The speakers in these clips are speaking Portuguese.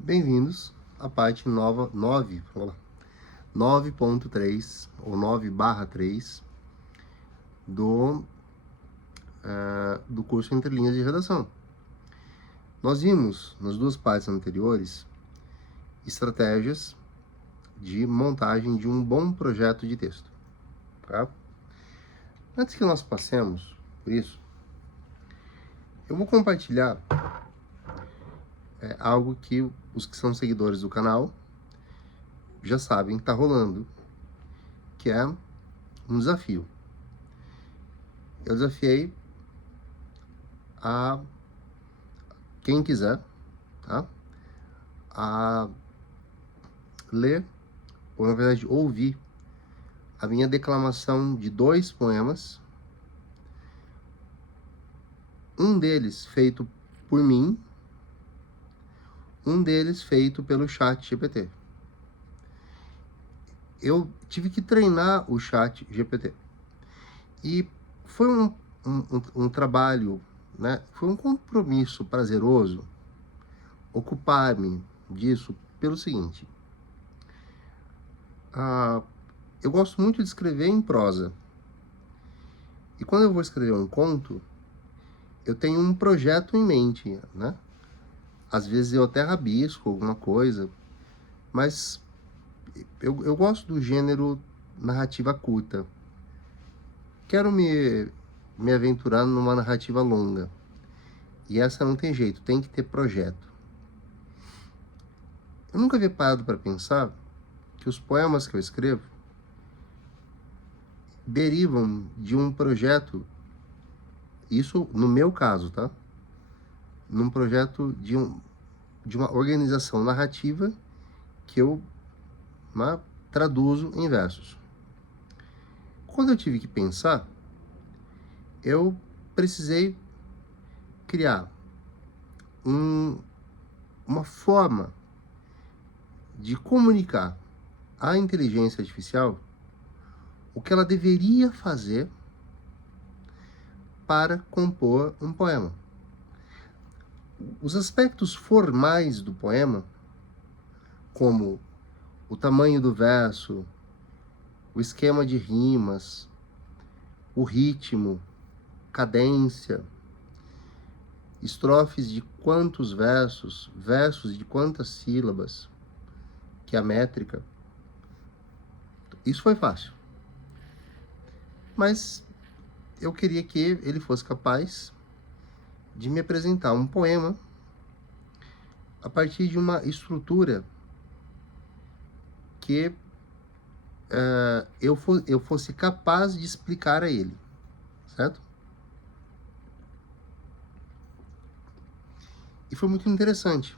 Bem-vindos à parte nova 9.3 ou 9/3 do curso Entre Linhas de Redação. Nós vimos nas duas partes anteriores estratégias de montagem de um bom projeto de texto. Tá? Antes que nós passemos por isso, eu vou compartilhar algo que os que são seguidores do canal já sabem que está rolando, que é um desafio. Eu desafiei a quem quiser, tá? A ler, ou na verdade ouvir, a minha declamação de 2 poemas, um deles feito por mim, um deles feito pelo ChatGPT. Eu tive que treinar o ChatGPT. E foi um trabalho, né? Foi um compromisso prazeroso ocupar-me disso pelo seguinte. Eu gosto muito de escrever em prosa. E quando eu vou escrever um conto, eu tenho um projeto em mente, né? Às vezes eu até rabisco alguma coisa, mas eu gosto do gênero narrativa curta. Quero me aventurar numa narrativa longa. E essa não tem jeito, tem que ter projeto. Eu nunca havia parado para pensar que os poemas que eu escrevo derivam de um projeto, isso no meu caso, tá? Num projeto de uma organização narrativa que eu traduzo em versos. Quando eu tive que pensar, eu precisei criar uma forma de comunicar à inteligência artificial o que ela deveria fazer para compor um poema. Os aspectos formais do poema, como o tamanho do verso, o esquema de rimas, o ritmo, cadência, estrofes de quantos versos, versos de quantas sílabas, que é a métrica. Isso foi fácil. Mas eu queria que ele fosse capaz de me apresentar um poema a partir de uma estrutura que eu fosse capaz de explicar a ele, certo? E foi muito interessante.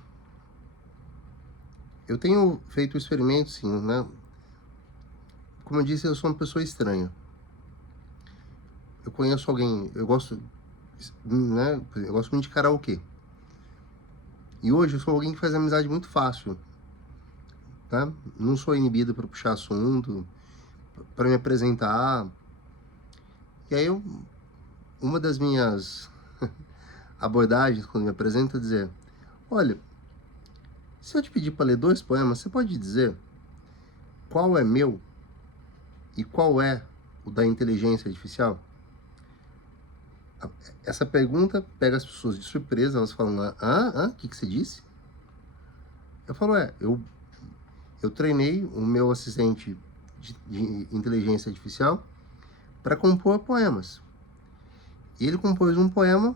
Eu tenho feito experimentos, sim, né? Como eu disse, eu sou uma pessoa estranha. Eu conheço alguém, eu gosto, né? Eu gosto muito de karaokê. E hoje eu sou alguém que faz amizade muito fácil, tá? Não sou inibido para puxar assunto, para me apresentar. E aí uma das minhas abordagens quando me apresento é dizer: olha, se eu te pedir para ler 2 poemas, você pode dizer qual é meu e qual é o da inteligência artificial? Essa pergunta pega as pessoas de surpresa, elas falam: o que você disse? Eu falo: eu treinei o meu assistente de inteligência artificial para compor poemas. E ele compôs um poema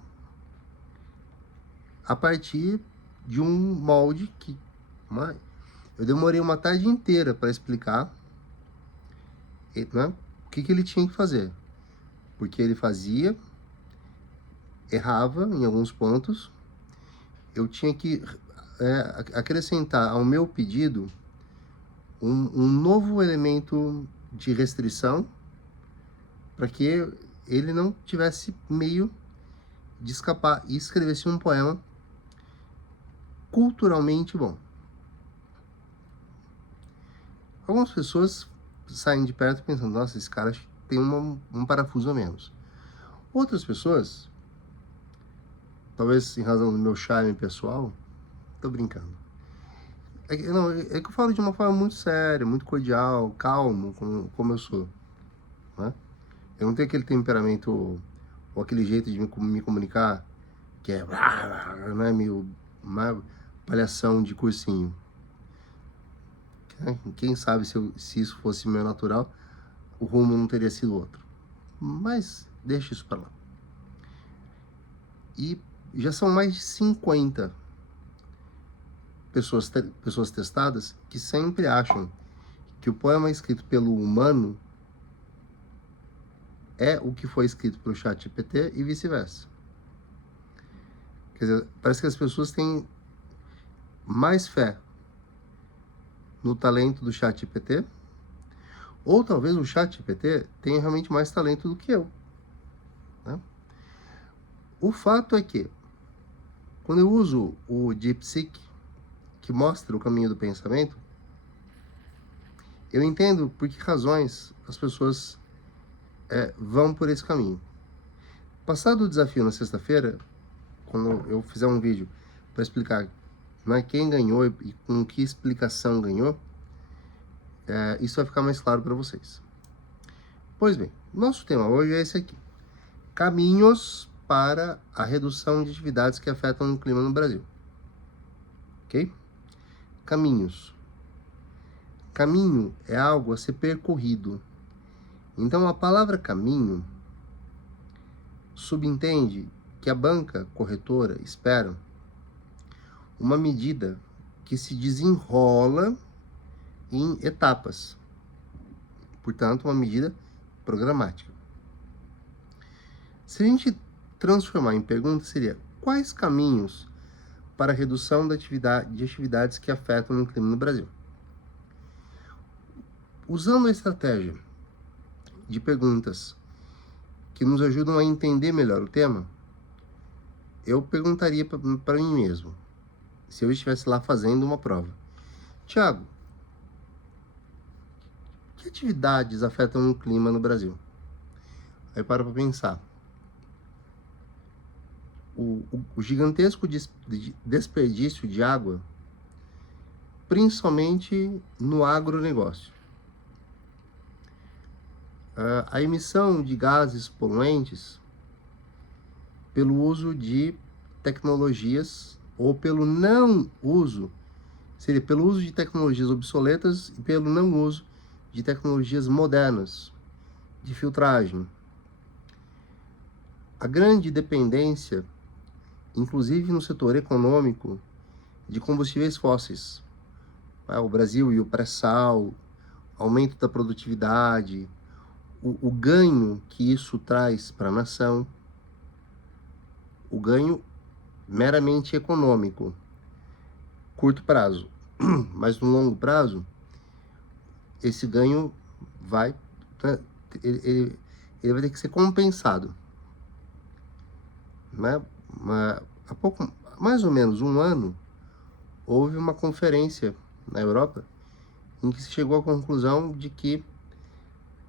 a partir de um molde que eu demorei uma tarde inteira para explicar, né, o que ele tinha que fazer. Porque ele fazia, errava em alguns pontos, eu tinha que acrescentar ao meu pedido um novo elemento de restrição para que ele não tivesse meio de escapar e escrevesse um poema culturalmente bom. Algumas pessoas saem de perto pensando: nossa, esse cara tem um parafuso a menos. Outras pessoas, talvez em razão do meu charme pessoal, tô brincando, Não, é que eu falo de uma forma muito séria, muito cordial, calmo, como eu sou, né? Eu não tenho aquele temperamento ou aquele jeito de me comunicar que é, né, meio uma palhação de cursinho. Quem sabe se isso fosse meu natural, o rumo não teria sido outro. Mas deixa isso para lá. E já são mais de 50 pessoas testadas que sempre acham que o poema escrito pelo humano é o que foi escrito pelo ChatGPT e vice-versa. Quer dizer, parece que as pessoas têm mais fé no talento do ChatGPT, ou talvez o ChatGPT tenha realmente mais talento do que eu, né? O fato é que, quando eu uso o DeepSeek, que mostra o caminho do pensamento, eu entendo por que razões as pessoas vão por esse caminho. Passado o desafio na sexta-feira, quando eu fizer um vídeo para explicar, né, quem ganhou e com que explicação ganhou, isso vai ficar mais claro para vocês. Pois bem, nosso tema hoje é esse aqui: caminhos para a redução de atividades que afetam o clima no Brasil. Ok? Caminhos. Caminho é algo a ser percorrido. Então, a palavra caminho subentende que a banca corretora espera uma medida que se desenrola em etapas. Portanto, uma medida programática. Se a gente transformar em pergunta, seria: quais caminhos para a redução de atividades que afetam o clima no Brasil? Usando a estratégia de perguntas que nos ajudam a entender melhor o tema, eu perguntaria para mim mesmo, se eu estivesse lá fazendo uma prova: Tiago, que atividades afetam o clima no Brasil? Aí para pensar. O gigantesco desperdício de água, principalmente no agronegócio. A emissão de gases poluentes pelo uso de tecnologias, ou pelo não uso, seria pelo uso de tecnologias obsoletas e pelo não uso de tecnologias modernas de filtragem. A grande dependência, inclusive no setor econômico, de combustíveis fósseis. O Brasil e o pré-sal, aumento da produtividade, o ganho que isso traz para a nação, o ganho meramente econômico, curto prazo. Mas no longo prazo, esse ganho vai, ele vai ter que ser compensado, né? Há pouco, mais ou menos um ano, houve uma conferência na Europa em que se chegou à conclusão de que,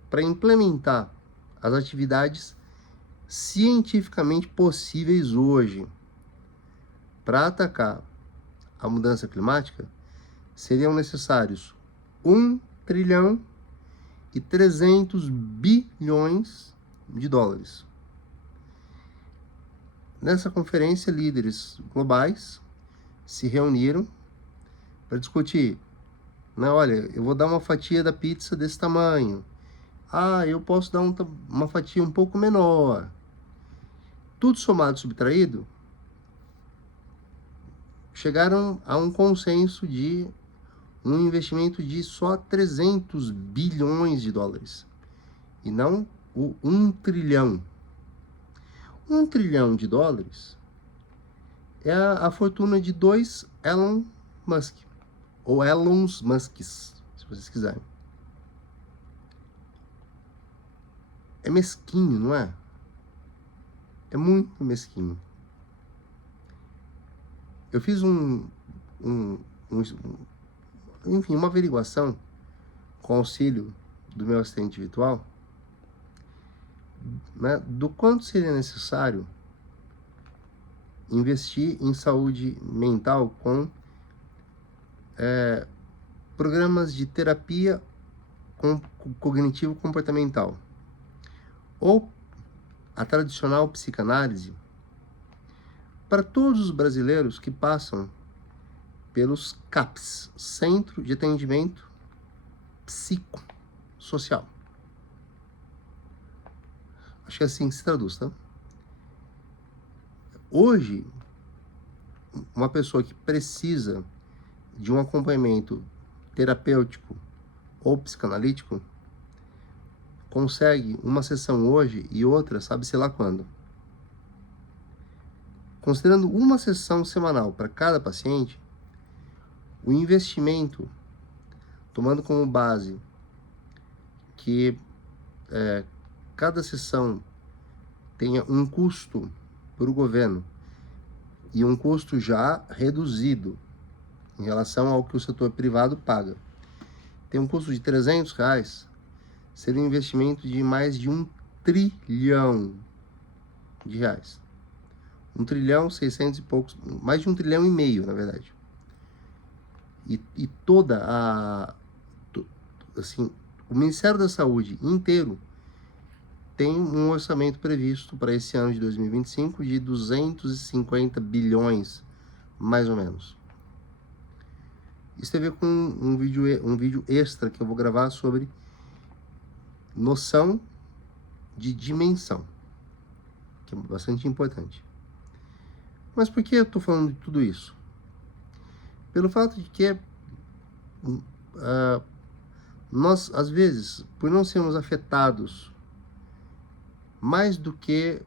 para implementar as atividades cientificamente possíveis hoje para atacar a mudança climática, seriam necessários 1 trilhão e 300 bilhões de dólares. Nessa conferência, líderes globais se reuniram para discutir, né? Olha, eu vou dar uma fatia da pizza desse tamanho. Eu posso dar uma fatia um pouco menor. Tudo somado e subtraído, chegaram a um consenso de um investimento de só 300 bilhões de dólares. E não o 1 trilhão. 1 trilhão de dólares é a fortuna de 2 Elon Musk. Ou Elons Musks, se vocês quiserem. É mesquinho, não é? É muito mesquinho. Eu fiz enfim, uma averiguação com auxílio do meu assistente virtual, né, do quanto seria necessário investir em saúde mental com programas de terapia cognitivo-comportamental, ou a tradicional psicanálise, para todos os brasileiros que passam pelos CAPS, Centro de Atendimento Psicossocial. Acho que é assim que se traduz, tá? Hoje, uma pessoa que precisa de um acompanhamento terapêutico ou psicanalítico consegue uma sessão hoje e outra sabe-se lá quando. Considerando uma sessão semanal para cada paciente, o investimento, tomando como base que cada sessão tenha um custo para o governo e um custo já reduzido em relação ao que o setor privado paga. Tem um custo de R$300, seria um investimento de mais de 1 trilhão de reais. 1 trilhão, 600 e poucos, mais de 1 trilhão e meio, na verdade. E toda assim, o Ministério da Saúde inteiro tem um orçamento previsto para esse ano de 2025 de 250 bilhões, mais ou menos. Isso tem a ver com um vídeo extra que eu vou gravar sobre noção de dimensão, que é bastante importante. Mas por que eu estou falando de tudo isso? Pelo fato de que nós, às vezes, por não sermos afetados mais do que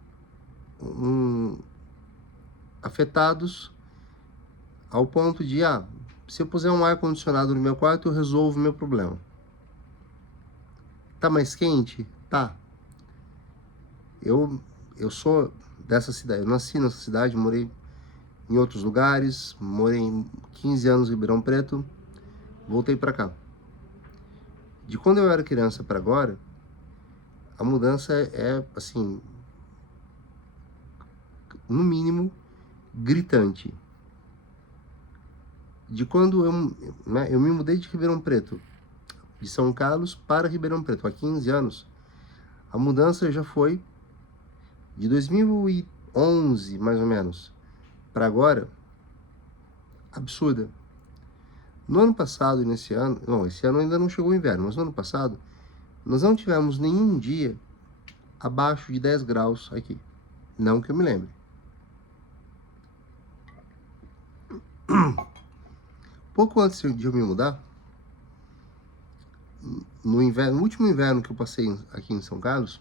afetados ao ponto de, se eu puser um ar-condicionado no meu quarto, eu resolvo o meu problema. Tá mais quente? Tá. Eu sou dessa cidade, eu nasci nessa cidade, morei em outros lugares, morei 15 anos em Ribeirão Preto, voltei para cá. De quando eu era criança para agora, a mudança é, assim, no mínimo, gritante. De quando eu me mudei de Ribeirão Preto, de São Carlos para Ribeirão Preto, há 15 anos, a mudança já foi de 2011, mais ou menos, para agora, absurda. No ano passado e nesse ano, não, esse ano ainda não chegou o inverno, mas no ano passado, nós não tivemos nenhum dia abaixo de 10 graus aqui. Não que eu me lembre. Pouco antes de eu me mudar, no último inverno que eu passei aqui em São Carlos,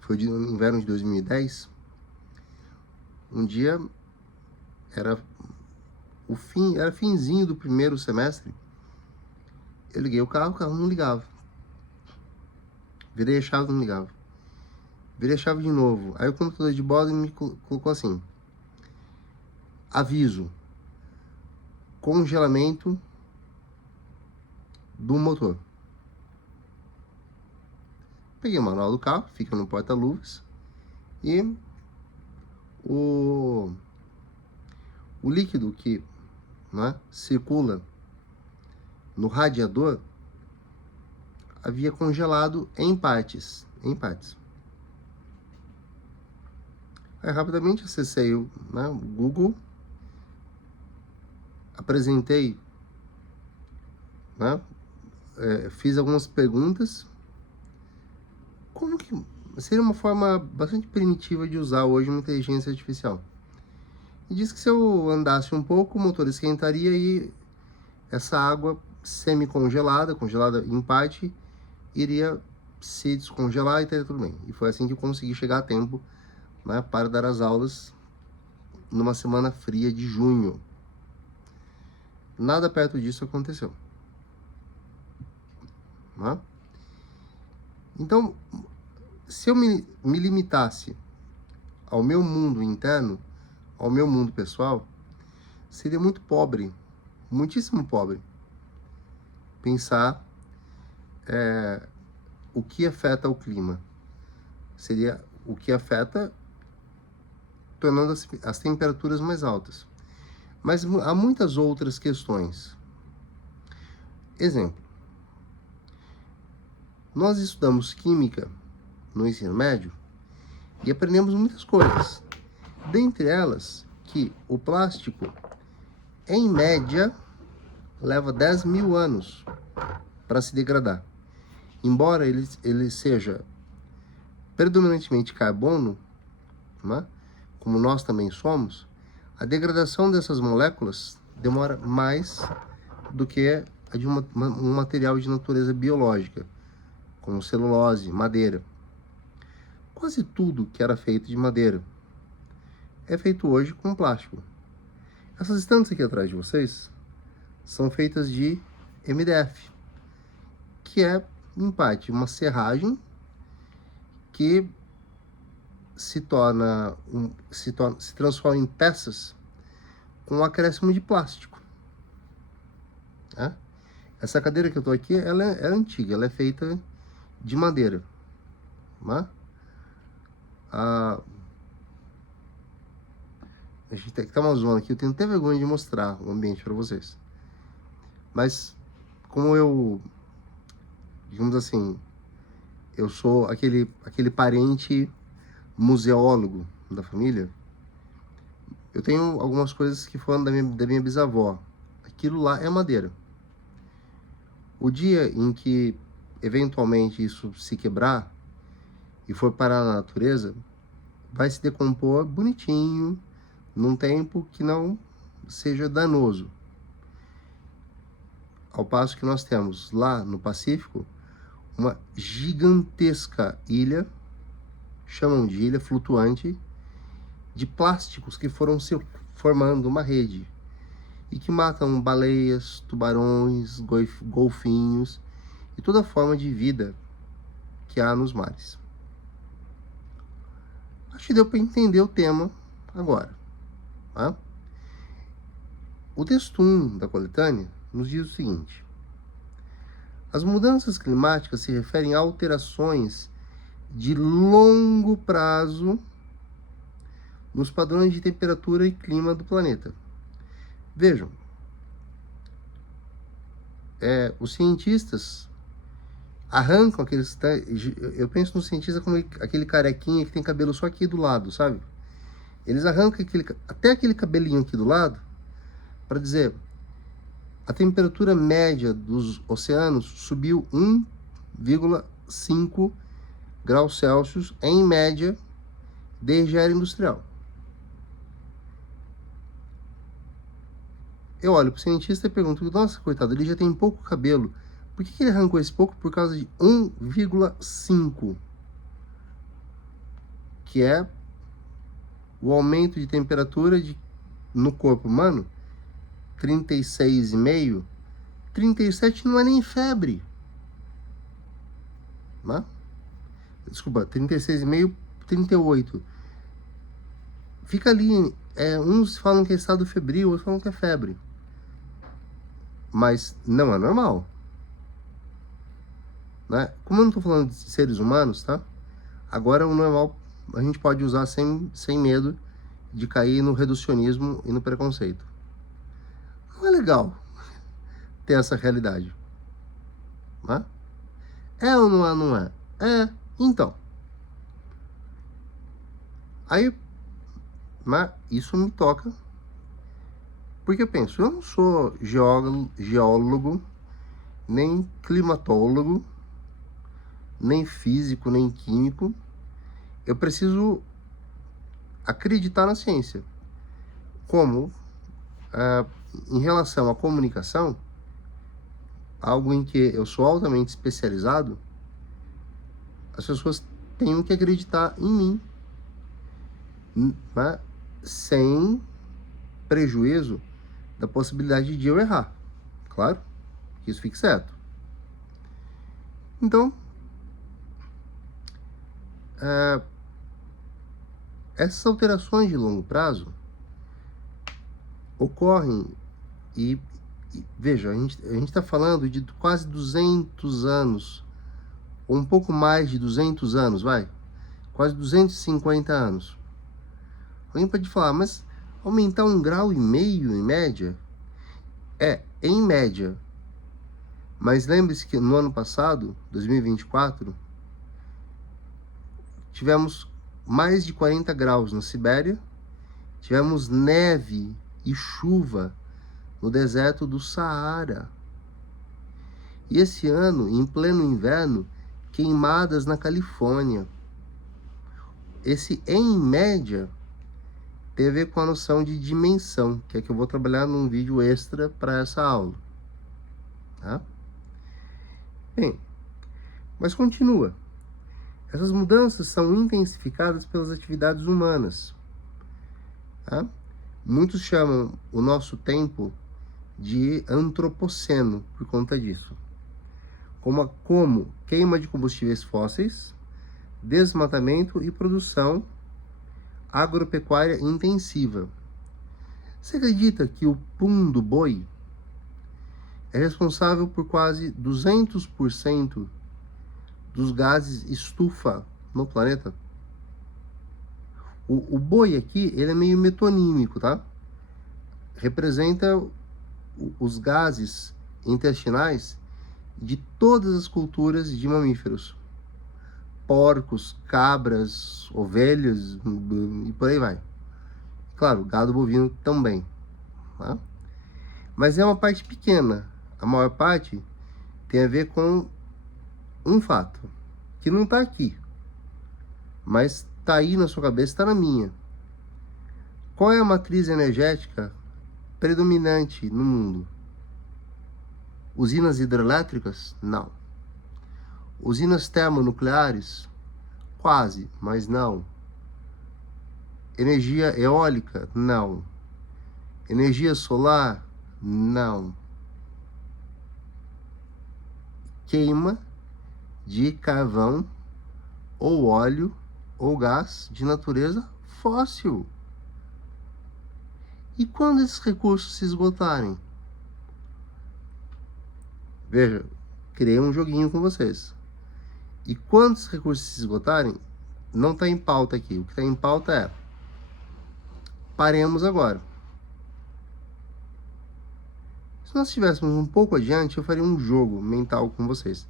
foi no inverno de 2010, um dia era finzinho do primeiro semestre, eu liguei o carro não ligava. Virei a chave, não ligava. Virei a chave de novo. Aí o computador de bordo me colocou assim: aviso, congelamento do motor. Peguei o manual do carro, fica no porta-luvas, e o líquido que circula no radiador havia congelado em partes. Aí rapidamente acessei o Google, apresentei, fiz algumas perguntas. Como que seria uma forma bastante primitiva de usar hoje uma inteligência artificial? E disse que se eu andasse um pouco, o motor esquentaria e essa água semi-congelada, congelada em parte, iria se descongelar e estaria tudo bem. E foi assim que eu consegui chegar a tempo para dar as aulas numa semana fria de junho. Nada perto disso aconteceu. Então, se eu me limitasse ao meu mundo interno, ao meu mundo pessoal, seria muito pobre, muitíssimo pobre, pensar o que afeta o clima. Seria o que afeta tornando as temperaturas mais altas. Mas há muitas outras questões, Exemplo. Nós estudamos química no ensino médio e aprendemos muitas coisas. Dentre elas, que o plástico, em média, leva 10 mil anos para se degradar. Embora ele seja predominantemente carbono, né, como nós também somos, a degradação dessas moléculas demora mais do que a de um material de natureza biológica, como celulose, madeira. Quase tudo que era feito de madeira é feito hoje com plástico. Essas estantes aqui atrás de vocês são feitas de MDF, que é, em parte, uma serragem que se transforma em peças com um acréscimo de plástico. Né? Essa cadeira que eu estou aqui, ela é antiga, ela é feita de madeira. Né? A gente tem que estar uma zona aqui, eu tenho até vergonha de mostrar o ambiente para vocês. Mas, como eu, digamos assim, eu sou aquele parente museólogo da família, eu tenho algumas coisas que foram da minha bisavó. Aquilo lá é madeira. O dia em que, eventualmente, isso se quebrar e for parar na natureza, vai se decompor bonitinho, num tempo que não seja danoso. Ao passo que nós temos lá no Pacífico uma gigantesca ilha, chamam de ilha flutuante, de plásticos que foram se formando uma rede e que matam baleias, tubarões, golfinhos e toda forma de vida que há nos mares. Acho que deu para entender o tema agora. Tá? O texto 1 da coletânea nos diz o seguinte: as mudanças climáticas se referem a alterações de longo prazo nos padrões de temperatura e clima do planeta. Vejam, os cientistas arrancam aqueles... Eu penso no cientista como aquele carequinha que tem cabelo só aqui do lado, sabe? Eles arrancam até aquele cabelinho aqui do lado para dizer: a temperatura média dos oceanos subiu 1,5 graus Celsius em média desde a era industrial. Eu olho para o cientista e pergunto: nossa, coitado, ele já tem pouco cabelo. Por que ele arrancou esse pouco? Por causa de 1,5, que é o aumento de temperatura no corpo humano. 36,5, 37 não é nem febre. Né? Desculpa, 36,5, 38. Fica ali, uns falam que é estado febril, outros falam que é febre. Mas não é normal. Né? Como eu não estou falando de seres humanos, tá? Agora o normal a gente pode usar sem medo de cair no reducionismo e no preconceito. Não é legal ter essa realidade. Né? É ou não é? Não é? É, então. Aí, né, isso me toca, porque eu penso, eu não sou geólogo, nem climatólogo, nem físico, nem químico. Eu preciso acreditar na ciência. Como, em relação à comunicação, algo em que eu sou altamente especializado, as pessoas têm que acreditar em mim, né? Sem prejuízo da possibilidade de eu errar. Claro, que isso fique certo. Então, essas alterações de longo prazo ocorrem e veja, a gente está falando de quase 200 anos, ou um pouco mais de 200 anos, quase 250 anos. Alguém pode falar, mas aumentar 1,5 graus em média? Em média. Mas lembre-se que no ano passado, 2024, tivemos mais de 40 graus na Sibéria, tivemos neve e chuva no deserto do Saara. E esse ano, em pleno inverno, queimadas na Califórnia. Esse em média tem a ver com a noção de dimensão, que é que eu vou trabalhar num vídeo extra para essa aula. Tá? Bem, mas continua. Essas mudanças são intensificadas pelas atividades humanas. Tá? Muitos chamam o nosso tempo de antropoceno por conta disso. Como queima de combustíveis fósseis, desmatamento e produção agropecuária intensiva. Você acredita que o pum do boi é responsável por quase 200% dos gases estufa no planeta? O boi aqui, ele é meio metonímico, tá? Representa os gases intestinais de todas as culturas de mamíferos. Porcos, cabras, ovelhas e por aí vai. Claro, gado bovino também. Tá? Mas é uma parte pequena. A maior parte tem a ver com um fato, que não está aqui, mas está aí na sua cabeça, está na minha. Qual é a matriz energética predominante no mundo? Usinas hidrelétricas? Não. Usinas termonucleares? Quase, mas não. Energia eólica? Não. Energia solar? Não. Queima de carvão ou óleo ou gás de natureza fóssil. E quando esses recursos se esgotarem? Veja, criei um joguinho com vocês. E quando esses recursos se esgotarem, não está em pauta aqui. O que está em pauta é: paremos agora. Se nós estivéssemos um pouco adiante, eu faria um jogo mental com vocês.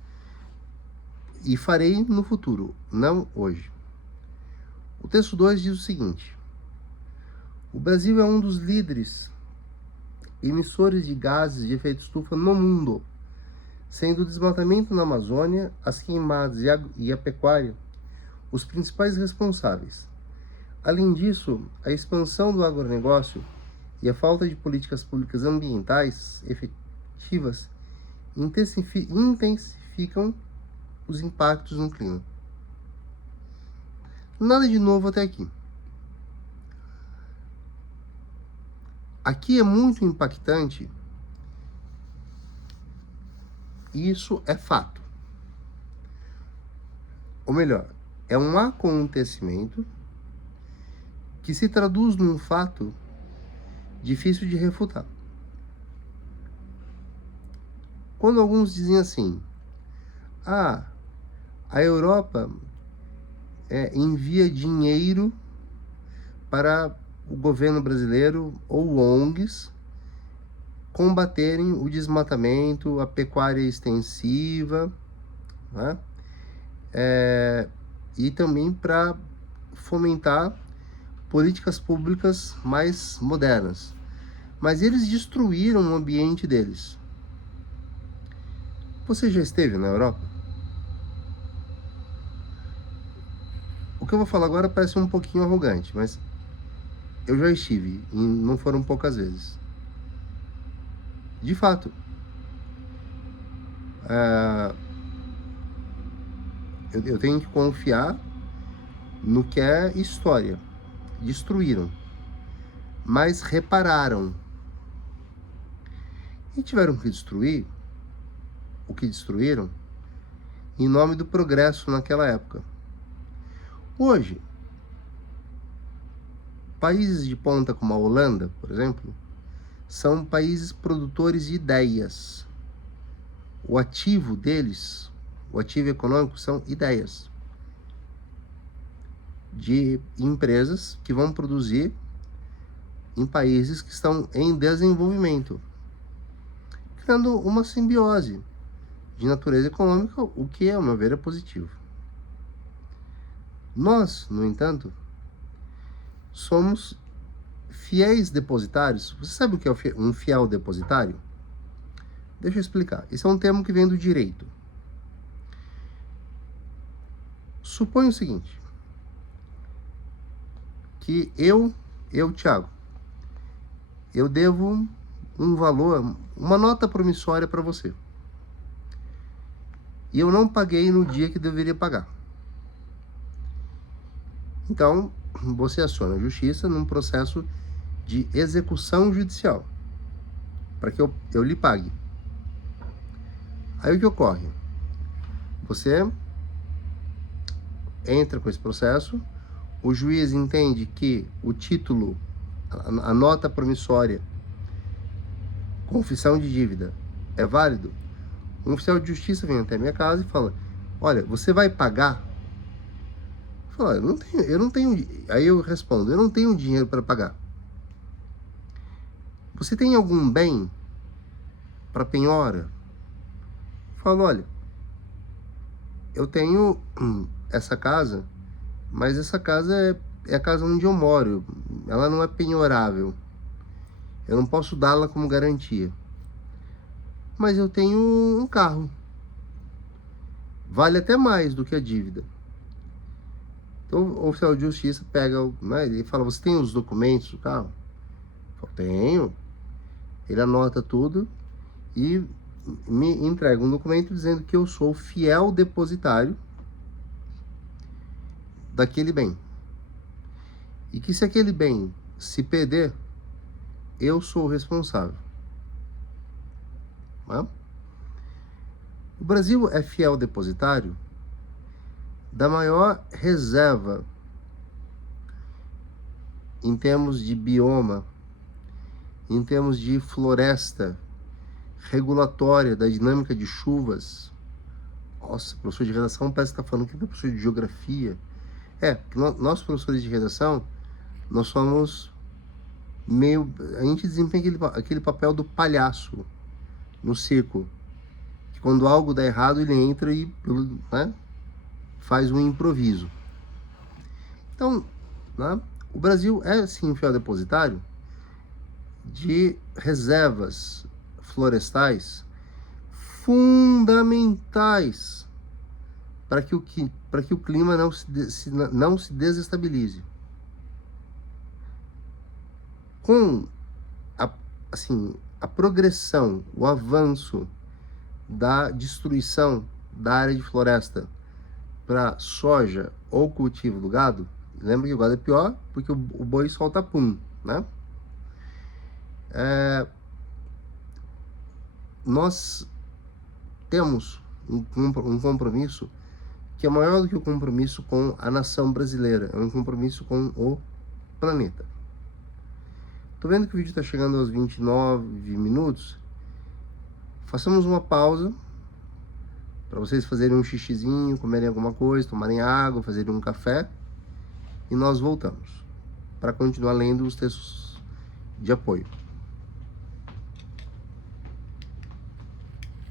E farei no futuro, não hoje. O texto 2 diz o seguinte: o Brasil é um dos líderes emissores de gases de efeito estufa no mundo, sendo o desmatamento na Amazônia, as queimadas e a pecuária os principais responsáveis. Além disso, a expansão do agronegócio e a falta de políticas públicas ambientais efetivas intensificam os impactos no clima. Nada de novo até aqui. Aqui é muito impactante. Isso é fato. Ou melhor, é um acontecimento que se traduz num fato difícil de refutar. Quando alguns dizem assim: a Europa envia dinheiro para o governo brasileiro ou ONGs combaterem o desmatamento, a pecuária extensiva, né? E também para fomentar políticas públicas mais modernas. Mas eles destruíram o ambiente deles. Você já esteve na Europa? O que eu vou falar agora parece um pouquinho arrogante, mas eu já estive, e não foram poucas vezes. De fato, eu tenho que confiar no que é história. Destruíram, mas repararam. E tiveram que destruir o que destruíram em nome do progresso naquela época. Hoje, países de ponta como a Holanda, por exemplo, são países produtores de ideias. O ativo deles, o ativo econômico, são ideias de empresas que vão produzir em países que estão em desenvolvimento, criando uma simbiose. de natureza econômica, o que, ao meu ver, é positivo. Nós, no entanto, somos fiéis depositários. Você sabe o que é um fiel depositário? Deixa eu explicar. Esse é um termo que vem do direito. Suponha o seguinte, que eu, Thiago, eu devo um valor, uma nota promissória para você. E eu não paguei no dia que deveria pagar. Então, você aciona a justiça num processo de execução judicial, para que eu lhe pague. Aí o que ocorre? Você entra com esse processo, o juiz entende que o título, a nota promissória, confissão de dívida, é válido. Um oficial de justiça vem até a minha casa e fala: olha, você vai pagar? Eu falo: eu não tenho. Aí eu respondo: eu não tenho dinheiro para pagar. Você tem algum bem para penhora? Eu falo: olha, eu tenho essa casa, mas essa casa é a casa onde eu moro. Ela não é penhorável. Eu não posso dá-la como garantia. Mas eu tenho um carro. Vale até mais do que a dívida. Então o oficial de justiça pega, né, ele fala: você tem os documentos do carro? Eu falo: tenho. Ele anota tudo e me entrega um documento dizendo que eu sou fiel depositário daquele bem. E que se aquele bem se perder, eu sou o responsável. Né? O Brasil é fiel depositário da maior reserva em termos de bioma, em termos de floresta, regulatória da dinâmica de chuvas. Nossa, professor de redação parece que está falando que é professor de geografia. Nós professores de redação, nós somos meio... A gente desempenha aquele papel do palhaço no circo, que quando algo dá errado, ele entra e, né, faz um improviso. Então, né, o Brasil é, sim, um fiel depositário de reservas florestais fundamentais para que o clima não se desestabilize. Com a progressão, o avanço da destruição da área de floresta para soja ou cultivo do gado, lembra que o gado é pior porque o boi solta pum, né? Nós temos um compromisso que é maior do que o compromisso com a nação brasileira, é um compromisso com o planeta. Tô vendo que o vídeo está chegando aos 29 minutos. Façamos uma pausa para vocês fazerem um xixizinho, comerem alguma coisa, tomarem água, fazerem um café, e nós voltamos para continuar lendo os textos de apoio.